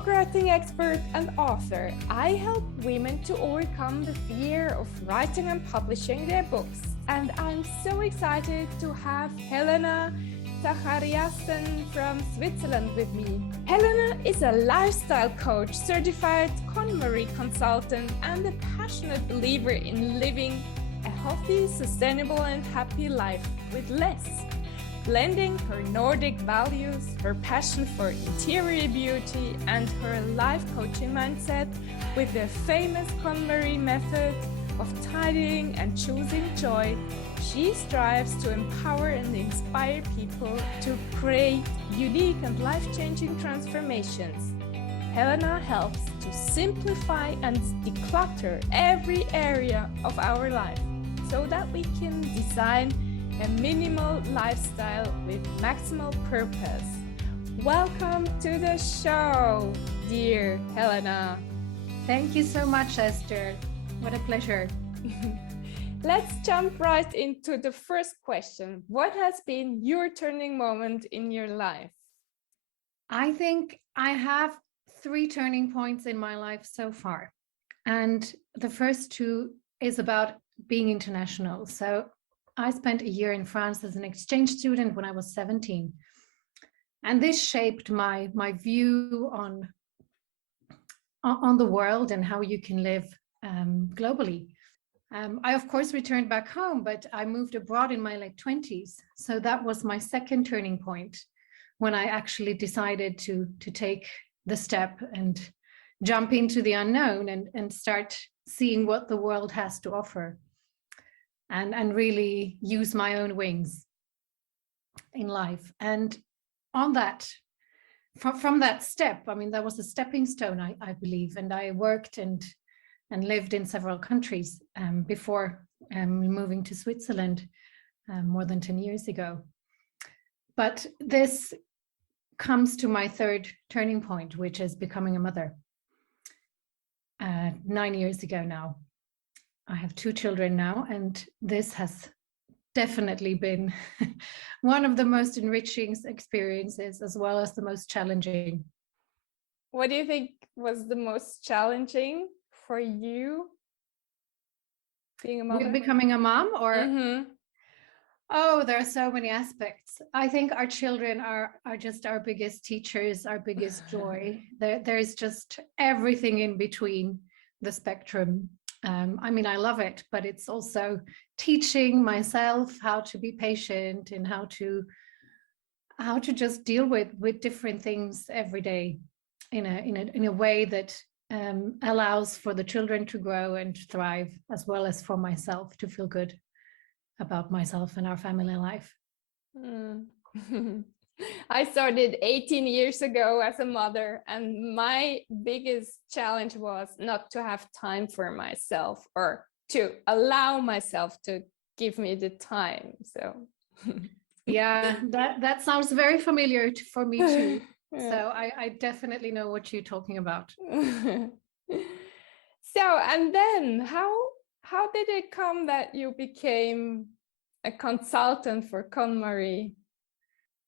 book writing expert and author, I help women to overcome the fear of writing and publishing their books. And I'm so excited to have Helena Zachariassen from Switzerland with me. Helena is a lifestyle coach, certified KonMari Consultant, and a passionate believer in living a healthy, sustainable, and happy life with less. Blending her Nordic values, her passion for interior beauty, and her life coaching mindset with the famous KonMari Method of tidying and choosing joy, she strives to empower and inspire people to create unique and life-changing transformations. Helena helps to simplify and declutter every area of our life so that we can design a minimal lifestyle with maximal purpose. Welcome to the show, dear Helena. Thank you so much, Esther. What a pleasure. Let's jump right into the first question. What has been your turning moment in your life? I think I have 3 turning points in my life so far. And the first 2 is about being international. So I spent a year in France as an exchange student when I was 17. And this shaped my view on the world and how you can live globally. I, of course, returned back home, but I moved abroad in my late 20s. So that was my second turning point when I actually decided to take the step and jump into the unknown and start seeing what the world has to offer. And really use my own wings in life. And on that, from that step, I mean, that was a stepping stone, I believe. And I worked and lived in several countries before moving to Switzerland more than 10 years ago. But this comes to my third turning point, which is becoming a mother. 9 years ago now. I have 2 children now, and this has definitely been one of the most enriching experiences as well as the most challenging. What do you think was the most challenging for you being a mother? With becoming a mom or? Mm-hmm. Oh, there are so many aspects. I think our children are just our biggest teachers, our biggest joy. There's just everything in between the spectrum. I mean, I love it, but it's also teaching myself how to be patient and how to just deal with different things every day in a way that allows for the children to grow and thrive, as well as for myself to feel good about myself and our family life. I started 18 years ago as a mother, and my biggest challenge was not to have time for myself or to allow myself to give me the time. So yeah, that sounds very familiar for me too. Yeah. So I definitely know what you're talking about. So, and then how did it come that you became a consultant for KonMari?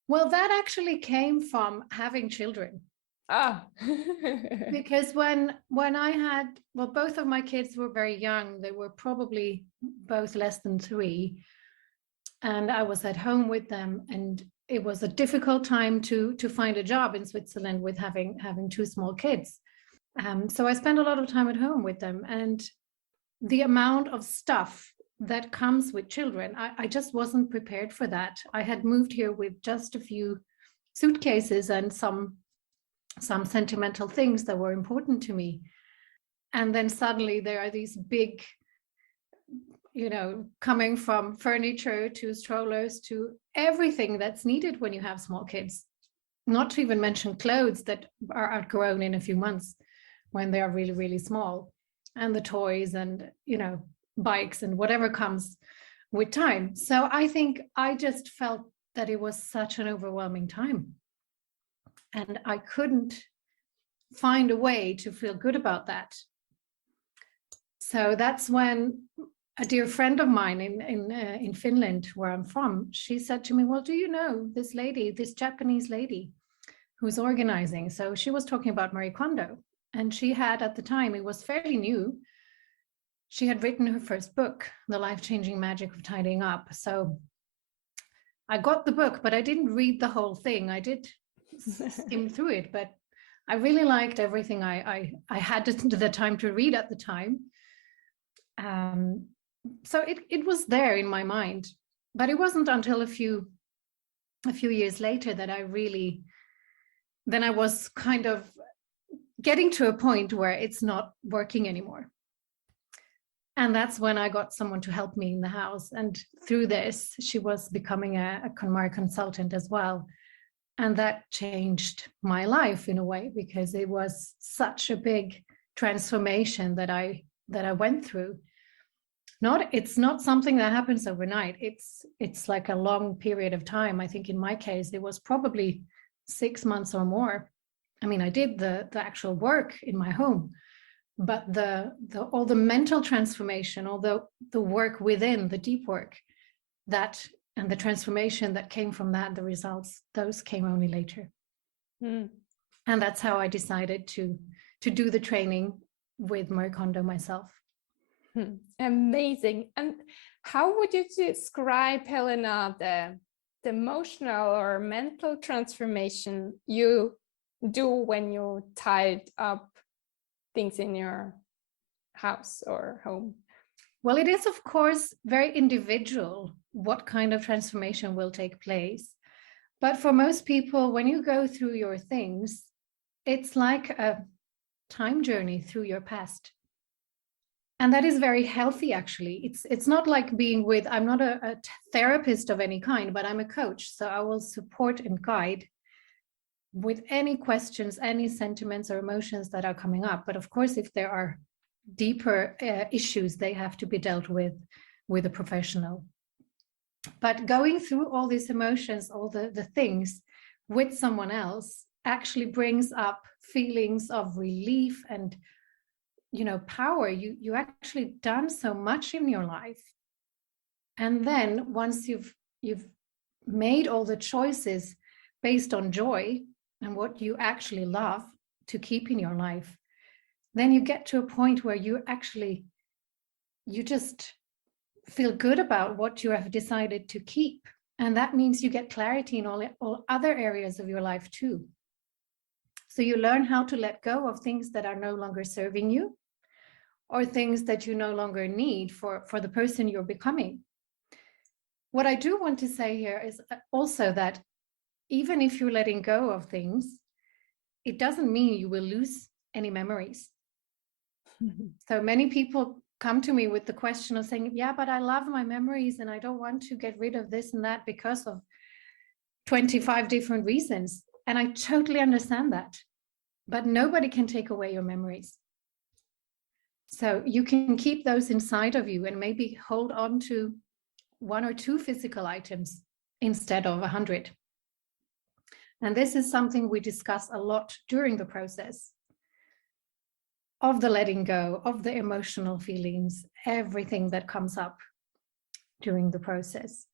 Well, that actually came from having children. Because when I had, well, both of my kids were very young. They were probably both less than 3. And I was at home with them. And it was a difficult time to find a job in Switzerland with having 2 small kids. So I spent a lot of time at home with them. And the amount of stuff that comes with children, I just wasn't prepared for that. I had moved here with just a few suitcases and some sentimental things that were important to me. And then suddenly there are these big, coming from furniture to strollers to everything that's needed when you have small kids. Not to even mention clothes that are outgrown in a few months when they are really, really small. And the toys and, bikes and whatever comes with time. So I think I just felt that it was such an overwhelming time. And I couldn't find a way to feel good about that. So that's when a dear friend of mine in Finland, where I'm from, she said to me, well, do you know this lady, this Japanese lady who's organizing. So she was talking about Marie Kondo, and she had, at the time, it was fairly new, she had written her first book, The Life-Changing Magic of Tidying Up. So I got the book, but I didn't read the whole thing. I did skim through it, but I really liked everything I had the time to read at the time. So it was there in my mind, but it wasn't until a few years later that then I was kind of getting to a point where it's not working anymore. And that's when I got someone to help me in the house. And through this, she was becoming a KonMari consultant as well. And that changed my life in a way, because it was such a big transformation that I went through. It's not something that happens overnight. It's like a long period of time. I think in my case, it was probably 6 months or more. I mean, I did the actual work in my home, but all the mental transformation, all the work within, the deep work, that and the transformation that came from that, the results, those came only later. And that's how I decided to do the training with Marie Kondo myself. Amazing. And how would you describe, Helena, the emotional or mental transformation you do when you tied up things in your house or home? Well, it is, of course, very individual what kind of transformation will take place. But for most people, when you go through your things, it's like a time journey through your past. And that is very healthy, actually. It's not like being with, I'm not a therapist of any kind, but I'm a coach. So I will support and guide with any questions, any sentiments or emotions that are coming up. But of course, if there are deeper issues, they have to be dealt with a professional. But going through all these emotions, all the things with someone else actually brings up feelings of relief and, you know, power. You actually done so much in your life. And then once you've made all the choices based on joy and what you actually love to keep in your life, then you get to a point where you just feel good about what you have decided to keep. And that means you get clarity in all other areas of your life too. So you learn how to let go of things that are no longer serving you, or things that you no longer need for the person you're becoming. What I do want to say here is also that even if you're letting go of things, it doesn't mean you will lose any memories. So many people come to me with the question of saying, yeah, but I love my memories and I don't want to get rid of this and that because of 25 different reasons. And I totally understand that. But nobody can take away your memories. So you can keep those inside of you and maybe hold on to 1 or 2 physical items instead of 100. And this is something we discuss a lot during the process of the letting go, of the emotional feelings, everything that comes up during the process.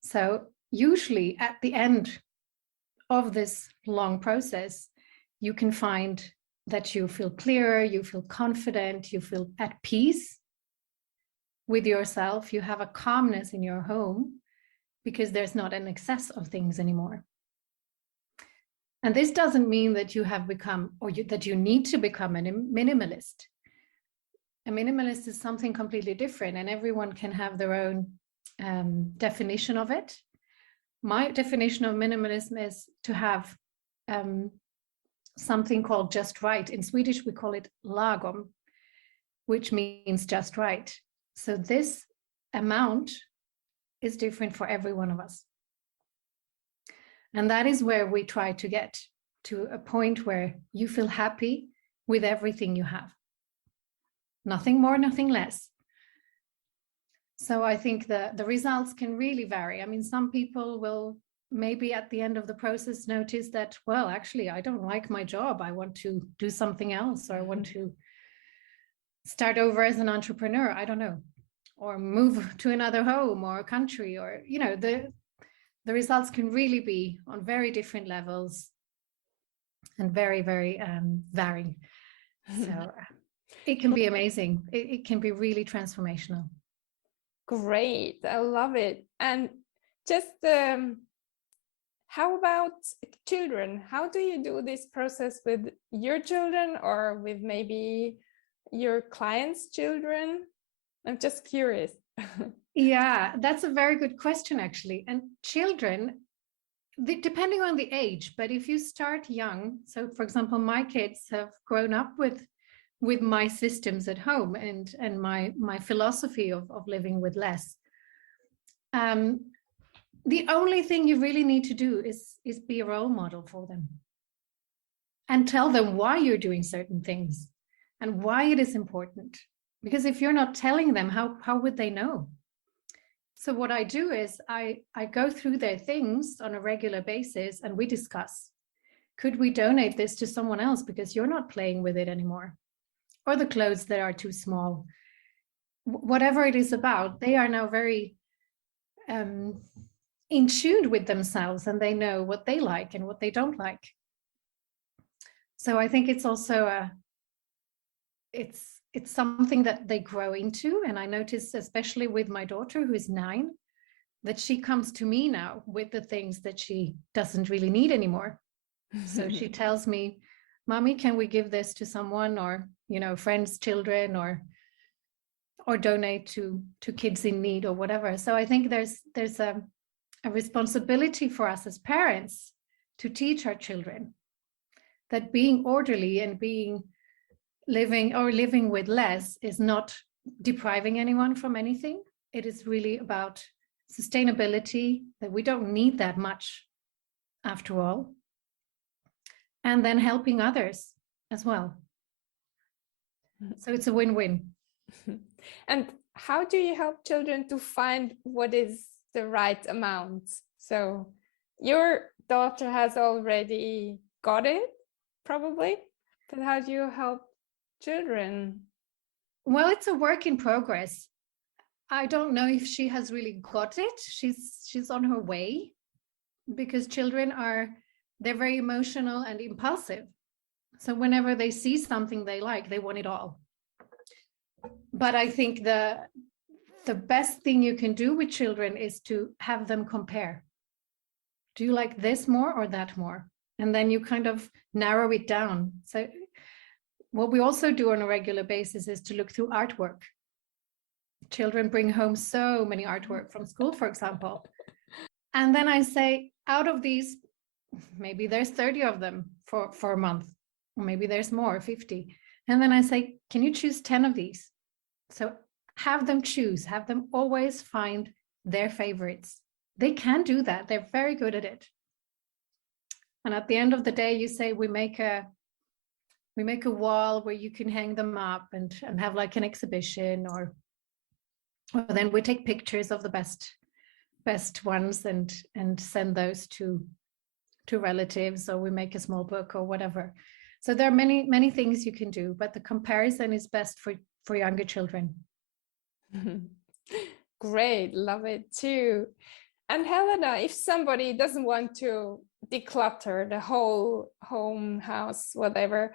So usually at the end of this long process, you can find that you feel clearer, you feel confident, you feel at peace with yourself. You have a calmness in your home because there's not an excess of things anymore. And this doesn't mean that you have become, or that you need to become a minimalist. A minimalist is something completely different, and everyone can have their own definition of it. My definition of minimalism is to have something called just right. In Swedish, we call it lagom, which means just right. So this amount is different for every one of us. And that is where we try to get to a point where you feel happy with everything you have. Nothing more, nothing less. So I think the results can really vary. I mean, some people will maybe at the end of the process notice that, well, actually, I don't like my job. I want to do something else, or I want to start over as an entrepreneur. I don't know, or move to another home or country, or, you know, the results can really be on very different levels and very, very varying. So it can be amazing. It can be really transformational. Great. I love it. And just how about children? How do you do this process with your children or with maybe your clients' children? I'm just curious. Yeah, that's a very good question, actually. And children, depending on the age, but if you start young, so for example, my kids have grown up with my systems at home and my philosophy of living with less. The only thing you really need to do is be a role model for them and tell them why you're doing certain things and why it is important. Because if you're not telling them, how would they know? So what I do is I go through their things on a regular basis and we discuss, could we donate this to someone else because you're not playing with it anymore? Or the clothes that are too small. Whatever it is about, they are now very in tune with themselves and they know what they like and what they don't like. So I think it's also it's something that they grow into. And I notice, especially with my daughter, who is 9, that she comes to me now with the things that she doesn't really need anymore. So she tells me, Mommy, can we give this to someone, or, you know, friends, children, or donate to kids in need or whatever. So I think there's a responsibility for us as parents to teach our children that being orderly and living with less is not depriving anyone from anything. It is really about sustainability, that we don't need that much after all, and then helping others as well. So it's a win-win. And how do you help children to find what is the right amount? So your daughter has already got it, probably, but how do you help children? Well, it's a work in progress. I don't know if she has really got it. She's on her way, because children they're very emotional and impulsive. So whenever they see something they like, they want it all. But I think the best thing you can do with children is to have them compare. Do you like this more or that more? And then you kind of narrow it down. So what we also do on a regular basis is to look through artwork. Children bring home so many artwork from school, for example. And then I say, out of these, maybe there's 30 of them for a month, or maybe there's more, 50. And then I say, can you choose 10 of these? So have them choose, have them always find their favorites. They can do that. They're very good at it. And at the end of the day, you say, we make a wall where you can hang them up and have like an exhibition, or then we take pictures of the best ones and send those to relatives, or we make a small book or whatever. So there are many things you can do, but the comparison is best for younger children. Great, love it too. And Helena, if somebody doesn't want to declutter the whole home, house, whatever,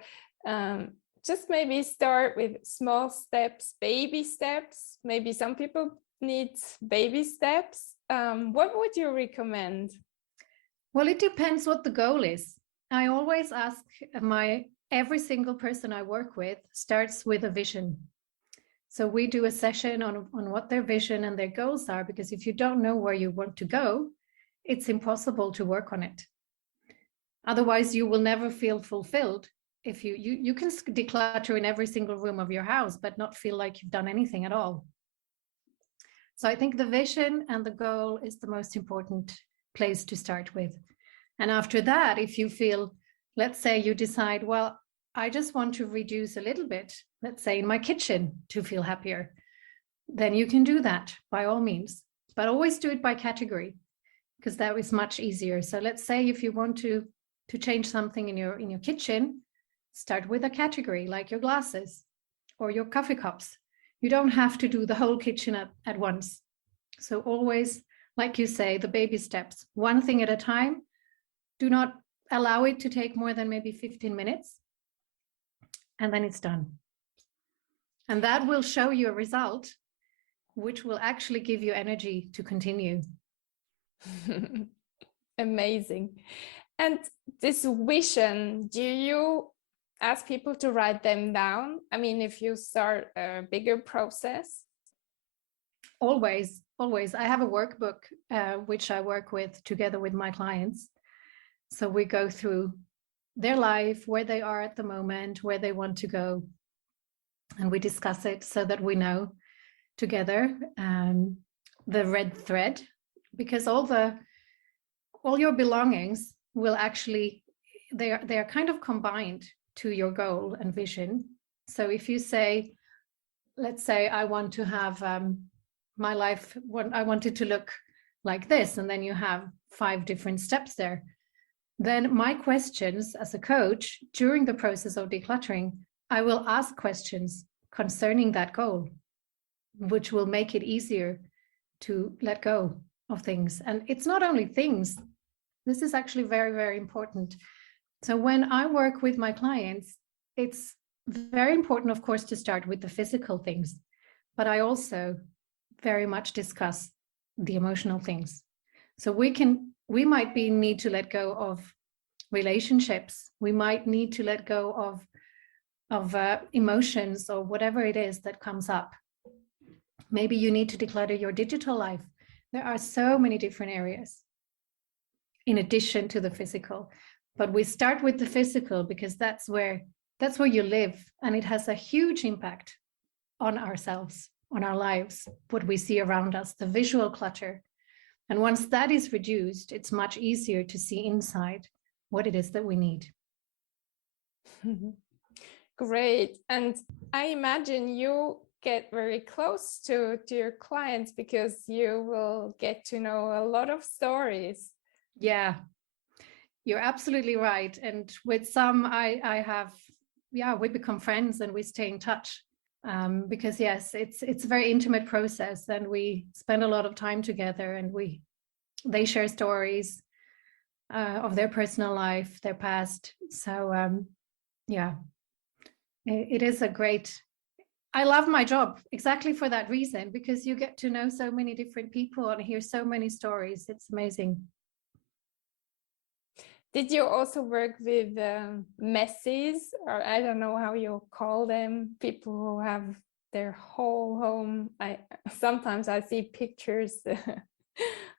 just maybe start with small steps, baby steps. Maybe some people need baby steps. What would you recommend? Well, it depends what the goal is. I always ask every single person I work with starts with a vision. So we do a session on what their vision and their goals are, because if you don't know where you want to go, it's impossible to work on it. Otherwise, you will never feel fulfilled. If you can declutter in every single room of your house, but not feel like you've done anything at all. So I think the vision and the goal is the most important place to start with. And after that, if you feel, let's say you decide, well, I just want to reduce a little bit, let's say in my kitchen, to feel happier, then you can do that by all means, but always do it by category, because that is much easier. So let's say if you want to change something in your kitchen, start with a category like your glasses or your coffee cups. You don't have to do the whole kitchen at once. So always, like you say, the baby steps, one thing at a time. Do not allow it to take more than maybe 15 minutes, and then it's done. And that will show you a result, which will actually give you energy to continue. Amazing. And this vision, do you ask people to write them down? I mean, if you start a bigger process? Always. I have a workbook, which I work with together with my clients. So we go through their life, where they are at the moment, where they want to go. And we discuss it so that we know together the red thread, because all your belongings will actually, they are kind of combined to your goal and vision. So if you say, let's say I want to have my life, I want it to look like this, and then you have 5 different steps there, then my questions as a coach during the process of decluttering, I will ask questions concerning that goal, which will make it easier to let go of things. And it's not only things. This is actually very, very important. So when I work with my clients, it's very important, of course, to start with the physical things, but I also very much discuss the emotional things. So we might need to let go of relationships. We might need to let go of emotions or whatever it is that comes up. Maybe you need to declutter your digital life. There are so many different areas in addition to the physical, but we start with the physical because that's where you live, and it has a huge impact on ourselves, on our lives, what we see around us, the visual clutter. And once that is reduced, it's much easier to see inside what it is that we need. Great. And I imagine you get very close to your clients because you will get to know a lot of stories. Yeah, you're absolutely right. And with some, I have, we become friends and we stay in touch. Because yes, it's a very intimate process, and we spend a lot of time together, and they share stories of their personal life, their past. So it is a great. I love my job exactly for that reason, because you get to know so many different people and hear so many stories. It's amazing. Did you also work with messies, or I don't know how you call them, people who have their whole home? Sometimes I see pictures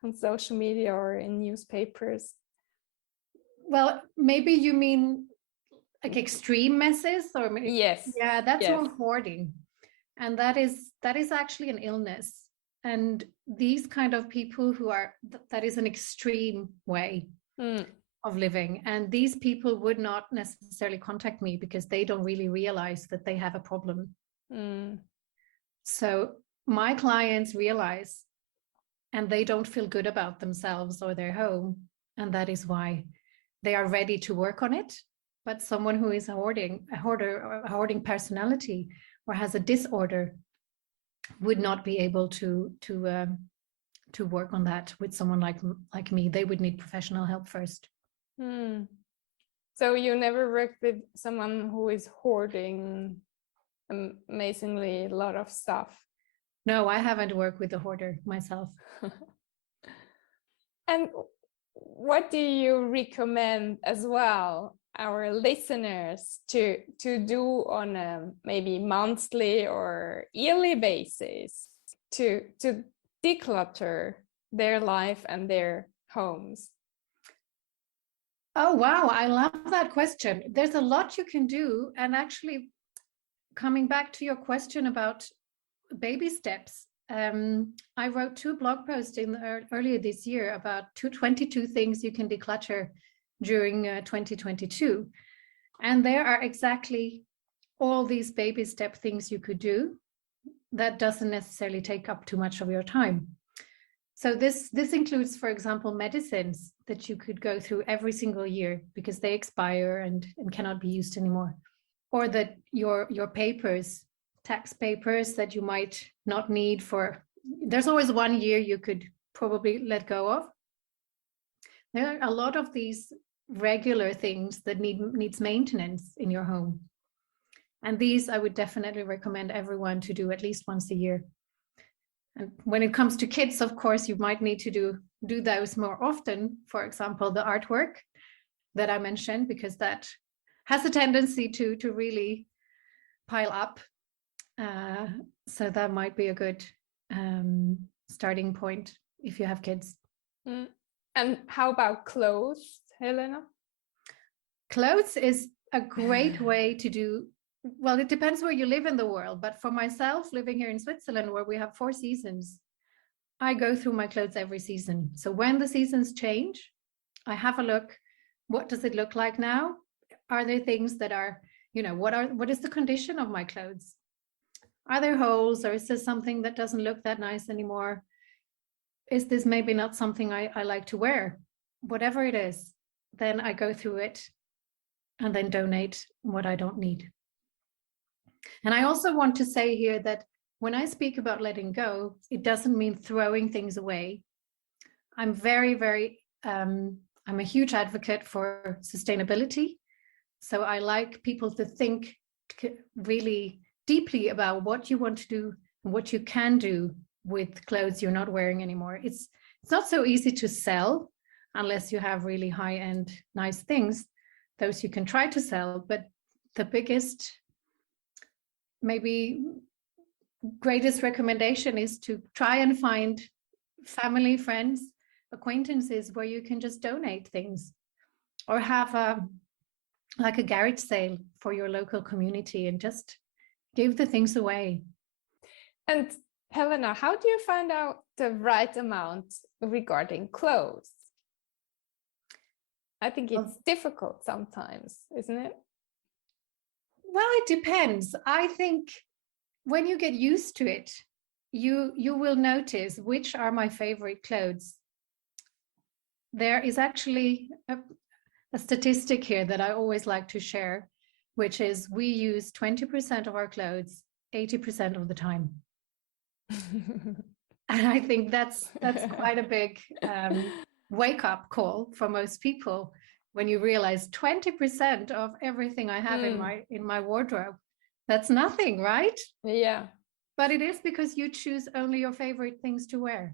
on social media or in newspapers. Well, maybe you mean like extreme messes, or maybe, yes, yeah, that's yes. more hoarding, and that is actually an illness. And these kind of people who are that is an extreme way of living, and these people would not necessarily contact me because they don't really realize that they have a problem. So my clients realize, and they don't feel good about themselves or their home, and that is why they are ready to work on it. But someone who is a hoarder or a hoarding personality or has a disorder would not be able to work on that with someone like me. They would need professional help first. So you never worked with someone who is hoarding amazingly a lot of stuff? No, I haven't worked with a hoarder myself. And what do you recommend as well our listeners to do on a maybe monthly or yearly basis to declutter their life and their homes? Oh, wow. I love that question. There's a lot you can do. And actually, coming back to your question about baby steps, I wrote 2 blog posts earlier this year about 22 things you can declutter during 2022. And there are exactly all these baby step things you could do that doesn't necessarily take up too much of your time. So this includes, for example, medicines that you could go through every single year because they expire and cannot be used anymore. Or that your papers, tax papers that you might not need there's always 1 year you could probably let go of. There are a lot of these regular things that needs maintenance in your home. And these I would definitely recommend everyone to do at least once a year. And when it comes to kids, of course, you might need to do those more often. For example, the artwork that I mentioned, because that has a tendency to really pile up. So that might be a good starting point if you have kids. And how about clothes, Helena? Clothes is a great way to do. Well, it depends where you live in the world, but for myself, living here in Switzerland, where we have 4 seasons, I go through my clothes every season. So when the seasons change, I have a look. What does it look like now? Are there things that are, what is the condition of my clothes? Are there holes, or is this something that doesn't look that nice anymore? Is this maybe not something I like to wear? Whatever it is, then I go through it and then donate what I don't need. And I also want to say here that when I speak about letting go, it doesn't mean throwing things away. I'm I'm a huge advocate for sustainability. So I like people to think really deeply about what you want to do and what you can do with clothes you're not wearing anymore. It's not so easy to sell unless you have really high-end, nice things. Those you can try to sell, but the biggest, maybe greatest recommendation is to try and find family, friends, acquaintances where you can just donate things, or have like a garage sale for your local community and just give the things away. And Helena, how do you find out the right amount regarding clothes? I think it's difficult sometimes, isn't it? Well, it depends. I think when you get used to it, you will notice which are my favorite clothes. There is actually a statistic here that I always like to share, which is we use 20% of our clothes 80% of the time. And I think that's quite a big wake-up call for most people when you realize 20% of everything I have in my wardrobe. That's nothing, right? Yeah. But it is because you choose only your favorite things to wear.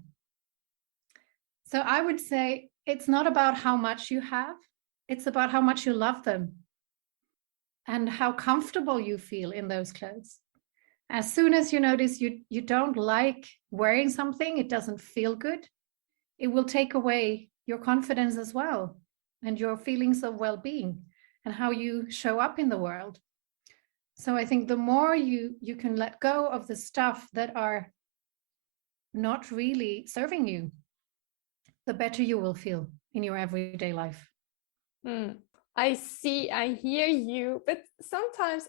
So I would say it's not about how much you have, it's about how much you love them and how comfortable you feel in those clothes. As soon as you notice you don't like wearing something, it doesn't feel good, it will take away your confidence as well, and your feelings of well-being and how you show up in the world. So I think the more you can let go of the stuff that are not really serving you, the better you will feel in your everyday life. I hear you, but sometimes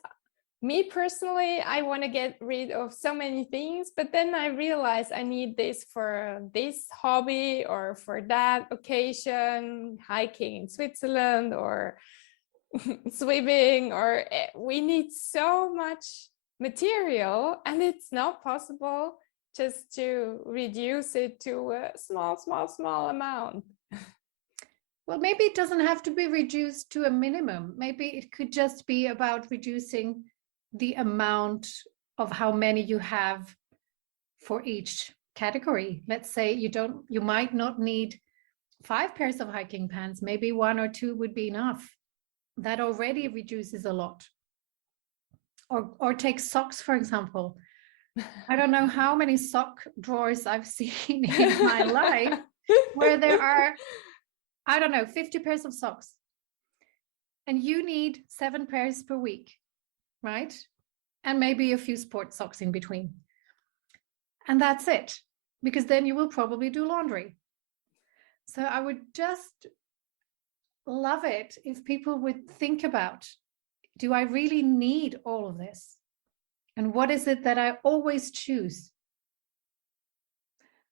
me personally, I want to get rid of so many things, but then I realize I need this for this hobby or for that occasion, hiking in Switzerland or swimming, or we need so much material, and it's not possible just to reduce it to a small amount. Well, maybe it doesn't have to be reduced to a minimum. Maybe it could just be about reducing the amount of how many you have for each category. Let's say you might not need 5 pairs of hiking pants. Maybe 1 or 2 would be enough. That already reduces a lot. Or take socks, for example. I don't know how many sock drawers I've seen in my life where there are, I don't know, 50 pairs of socks. And you need 7 pairs per week, right? And maybe a few sports socks in between. And that's it, because then you will probably do laundry. So I would just love it if people would think about, do I really need all of this? And what is it that I always choose?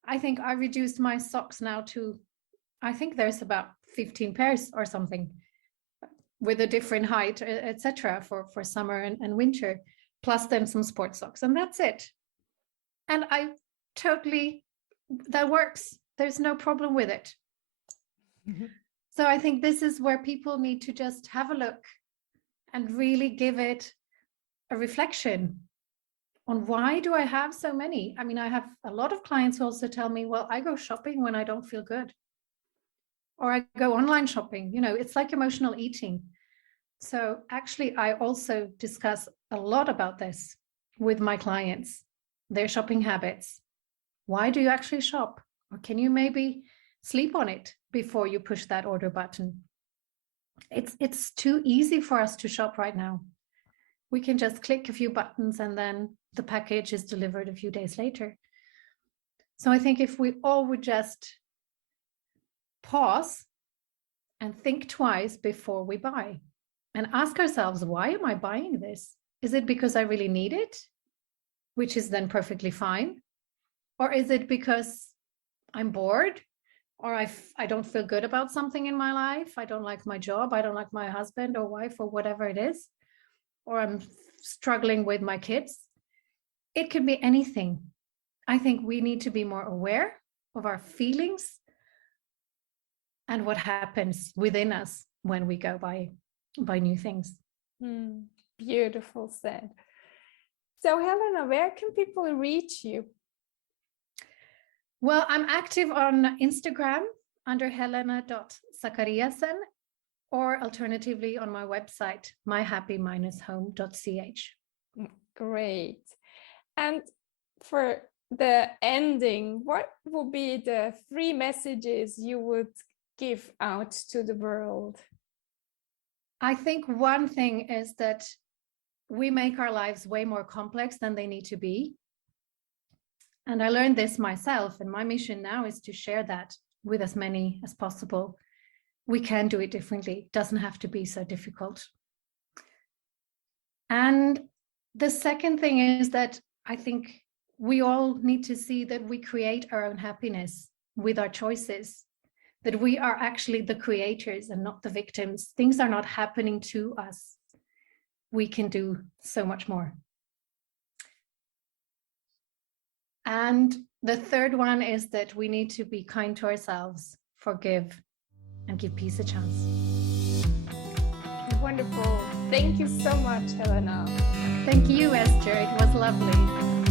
I think I reduced my socks now to, I think there's about 15 pairs or something with a different height, etc. for summer and winter, plus then some sports socks. And that's it. And that works. There's no problem with it. So I think this is where people need to just have a look and really give it a reflection on why do I have so many? I mean, I have a lot of clients who also tell me, well, I go shopping when I don't feel good. Or I go online shopping, it's like emotional eating. So actually, I also discuss a lot about this with my clients, their shopping habits. Why do you actually shop? Or can you maybe sleep on it before you push that order button? It's too easy for us to shop right now. We can just click a few buttons and then the package is delivered a few days later. So I think if we all would just pause and think twice before we buy and ask ourselves, why am I buying this? Is it because I really need it, which is then perfectly fine? Or is it because I'm bored, or I don't feel good about something in my life? I don't like my job. I don't like my husband or wife or whatever it is. Or I'm struggling with my kids. It could be anything. I think we need to be more aware of our feelings and what happens within us when we go buy new things. Beautiful said. So Helena, where can people reach you? Well, I'm active on Instagram under helena.zachariassen, or alternatively on my website, myhappy-home.ch. Great. And for the ending, what will be the 3 messages you would give out to the world? I think one thing is that we make our lives way more complex than they need to be. And I learned this myself, and my mission now is to share that with as many as possible. We can do it differently. It doesn't have to be so difficult. And the second thing is that I think we all need to see that we create our own happiness with our choices, that we are actually the creators and not the victims. Things are not happening to us. We can do so much more. And the third one is that we need to be kind to ourselves, forgive, and give peace a chance. Wonderful. Thank you so much, Helena. Thank you, Esther. It was lovely.